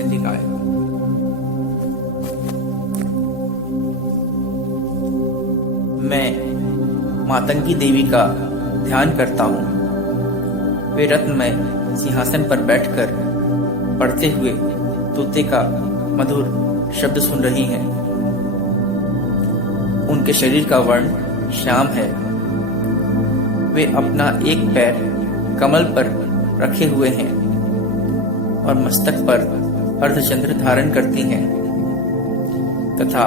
चंडिकाय। मैं मातंगी देवी का ध्यान करता हूँ। वे रत्नमय सिंहासन पर बैठकर पढ़ते हुए तोते का मधुर शब्द सुन रही हैं। उनके शरीर का वर्ण श्याम है। वे अपना एक पैर कमल पर रखे हुए हैं और मस्तक पर अर्धचंद्र धारण करती हैं तथा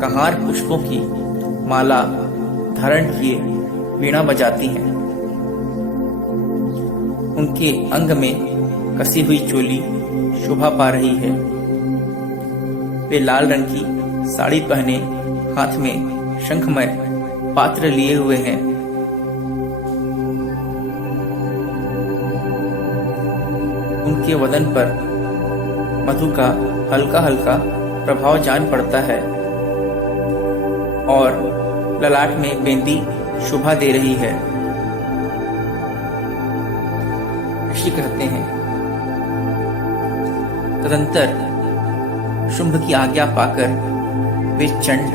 कहार पुष्पों की माला धारण किए वीणा बजाती हैं। उनके अंग में कसी हुई चोली शोभा पा रही है। वे लाल रंग की साड़ी पहने हाथ में शंखमय पात्र लिए हुए हैं। उनके वदन पर मधु का हल्का हल्का प्रभाव जान पड़ता है और ललाट में बेंदी शोभा दे रही है। ऋषि कहते हैं, तदंतर शुंभ की आज्ञा पाकर वे चंड,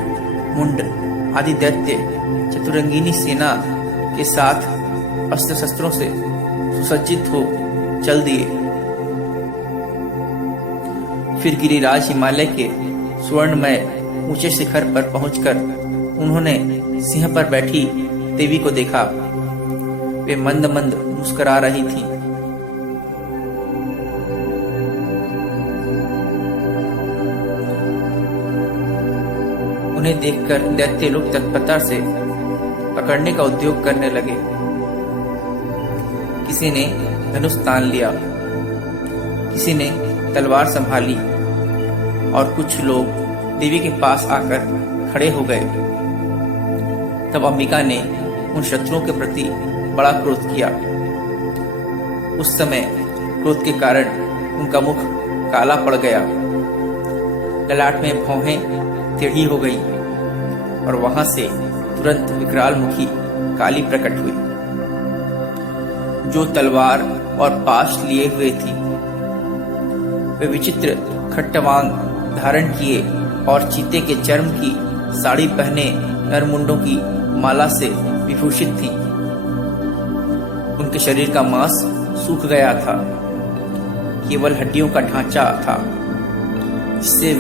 मुंड आदि दैत्य चतुरंगिनी सेना के साथ अस्त्र शस्त्रों से सुसज्जित हो चल दिए। फिर गिरिराज हिमालय के स्वर्णमय ऊंचे शिखर पर पहुंचकर उन्होंने सिंह पर बैठी देवी को देखा। वे मंद मंद मुस्कुरा रही थीं। उन्हें देखकर दैत्य लोग तत्परता से पकड़ने का उद्योग करने लगे। किसी ने धनुष तान लिया, किसी ने तलवार संभाली और कुछ लोग देवी के पास आकर खड़े हो गए। तब अंबिका ने उन शत्रुओं के प्रति बड़ा क्रोध किया। उस समय क्रोध के कारण उनका मुख काला पड़ गया, ललाट में भौहें टेढ़ी हो गई और वहां से तुरंत विकराल मुखी काली प्रकट हुई, जो तलवार और पाश लिए हुए थी। वे विचित्र खट्टवांग धारण किए और चीते के चर्म की साड़ी पहने नरमुंडों की माला से विभूषित थीं। उनके शरीर का मांस सूख गया था, केवल हड्डियों का ढांचा था, जिससे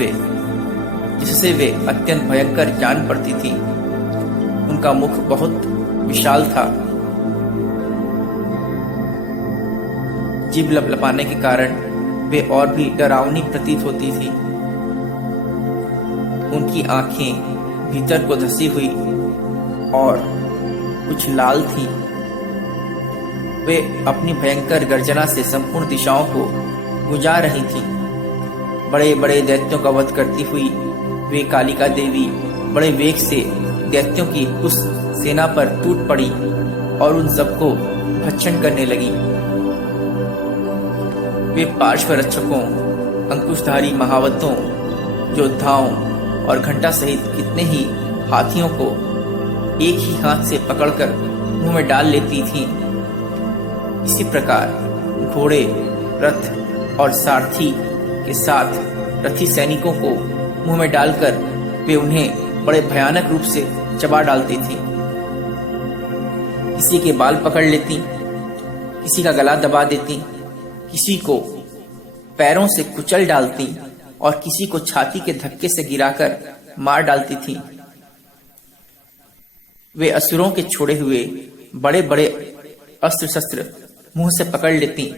वे अत्यंत भयंकर जान पड़ती थीं। उनका मुख बहुत विशाल था। जीभ लपलपाने के कारण वे और भी डरावनी प्रतीत होती थी। उनकी आंखें भीतर को धसी हुई और कुछ लाल थीं। वे अपनी भयंकर गर्जना से संपूर्ण दिशाओं को गुंजा रही थीं। बड़े बड़े दैत्यों का वध करती हुई वे कालिका देवी बड़े वेग से दैत्यों की उस सेना पर टूट पड़ी और उन सबको भक्षण करने लगी। वे पार्श्व रक्षकों, अंकुशधारी महावतों, योद्धाओं और घंटा सहित कितने ही हाथियों को एक ही हाथ से पकड़कर मुंह में डाल लेती थीं। इसी प्रकार घोड़े, रथ और सारथी के साथ रथी सैनिकों को मुंह में डालकर वे उन्हें बड़े भयानक रूप से चबा डालती थीं। किसी के बाल पकड़ लेती, किसी का गला दबा देती, किसी को पैरों से कुचल डालती और किसी को छाती के धक्के से गिराकर मार डालती थीं। वे असुरों के छोड़े हुए बड़े बड़े अस्त्र शस्त्र मुंह से पकड़ लेती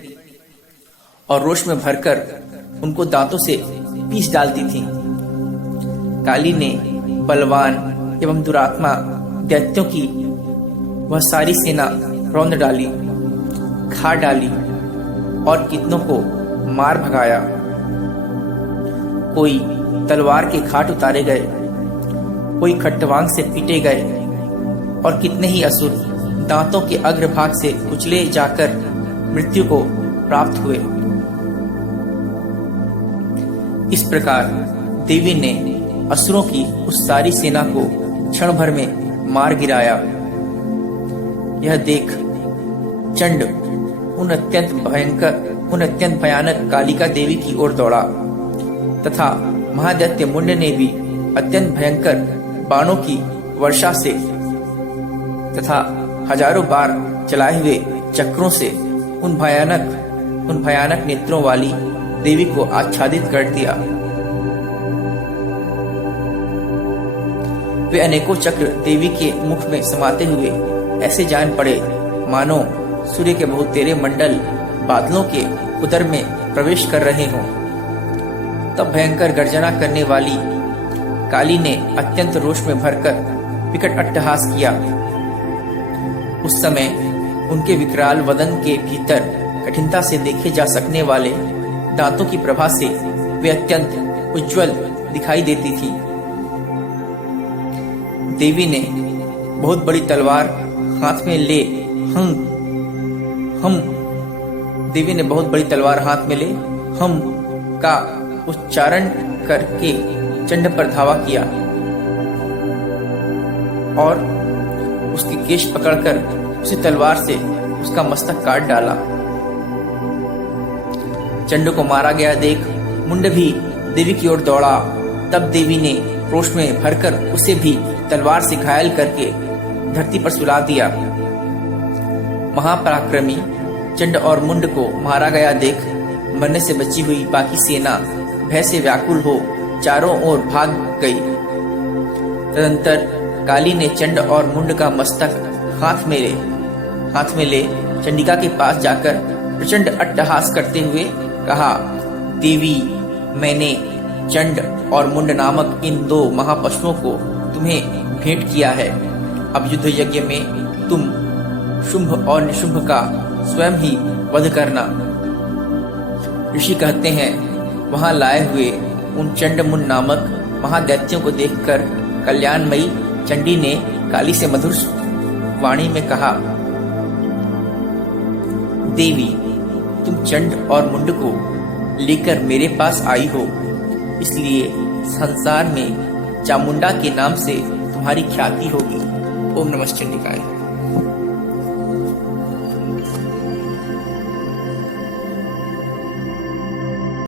और रोष में भरकर उनको दांतों से पीस डालती थीं। काली ने बलवान एवं दुरात्मा दैत्यों की वह सारी सेना रौंद डाली, खा डाली और कितनों को मार भगाया। कोई तलवार के घाट उतारे गए, कोई खट्टवांग से पीटे गए और कितने ही असुर दांतों के अग्रभाग से कुचले जाकर मृत्यु को प्राप्त हुए। इस प्रकार देवी ने असुरों की उस सारी सेना को क्षण भर में मार गिराया। यह देख चंड उन अत्यंत भयानक कालिका देवी की ओर दौड़ा तथा महादैत्य मुंड ने भी अत्यंत भयंकर बाणों की वर्षा से तथा हजारों बार चलाए हुए चक्रों से उन भयानक नेत्रों वाली देवी को आच्छादित कर दिया। वे अनेकों चक्र देवी के मुख में समाते हुए ऐसे जान पड़े मानो सूर्य के बहुतेरे मंडल बादलों के उदर में प्रवेश कर रहे हों। तब भयंकर गर्जना करने वाली काली ने अत्यंत रोष में भरकर विकट अट्टहास किया। उस समय उनके विकराल वदन के भीतर कठिनता से देखे जा सकने वाले दांतों की प्रभा से वे अत्यंत उज्जवल दिखाई देती थी। देवी ने बहुत बड़ी तलवार हाथ में ले हम का उच्चारण करके चंड पर धावा किया और उसकी केश पकड़कर उसी तलवार से उसका मस्तक काट डाला। चंड को मारा गया देख मुंड भी देवी की ओर दौड़ा। तब देवी ने रोष में भरकर उसे भी तलवार से घायल करके धरती पर सुला दिया। महापराक्रमी चंड और मुंड को मारा गया देख मरने से बची हुई बाकी सेना भय से व्याकुल हो चारों ओर भाग गई। तदंतर काली ने चंड और मुंड का मस्तक हाथ में ले चंडिका के पास जाकर प्रचंड अट्टहास करते हुए कहा, देवी, मैंने चंड और मुंड नामक इन दो महापशुओं को तुम्हें भेंट किया है। अब युद्ध यज्ञ में तुम शुंभ और निशुंभ का स्वयं ही वध करना। ऋषि कहते हैं, वहां लाए हुए उन चंड मुंड नामक महादैत्यों को देखकर कल्याणमयी चंडी ने काली से मधुर वाणी में कहा, देवी, तुम चंड और मुंड को लेकर मेरे पास आई हो, इसलिए संसार में चामुंडा के नाम से तुम्हारी ख्याति होगी। ओम नमः चंडिकाय।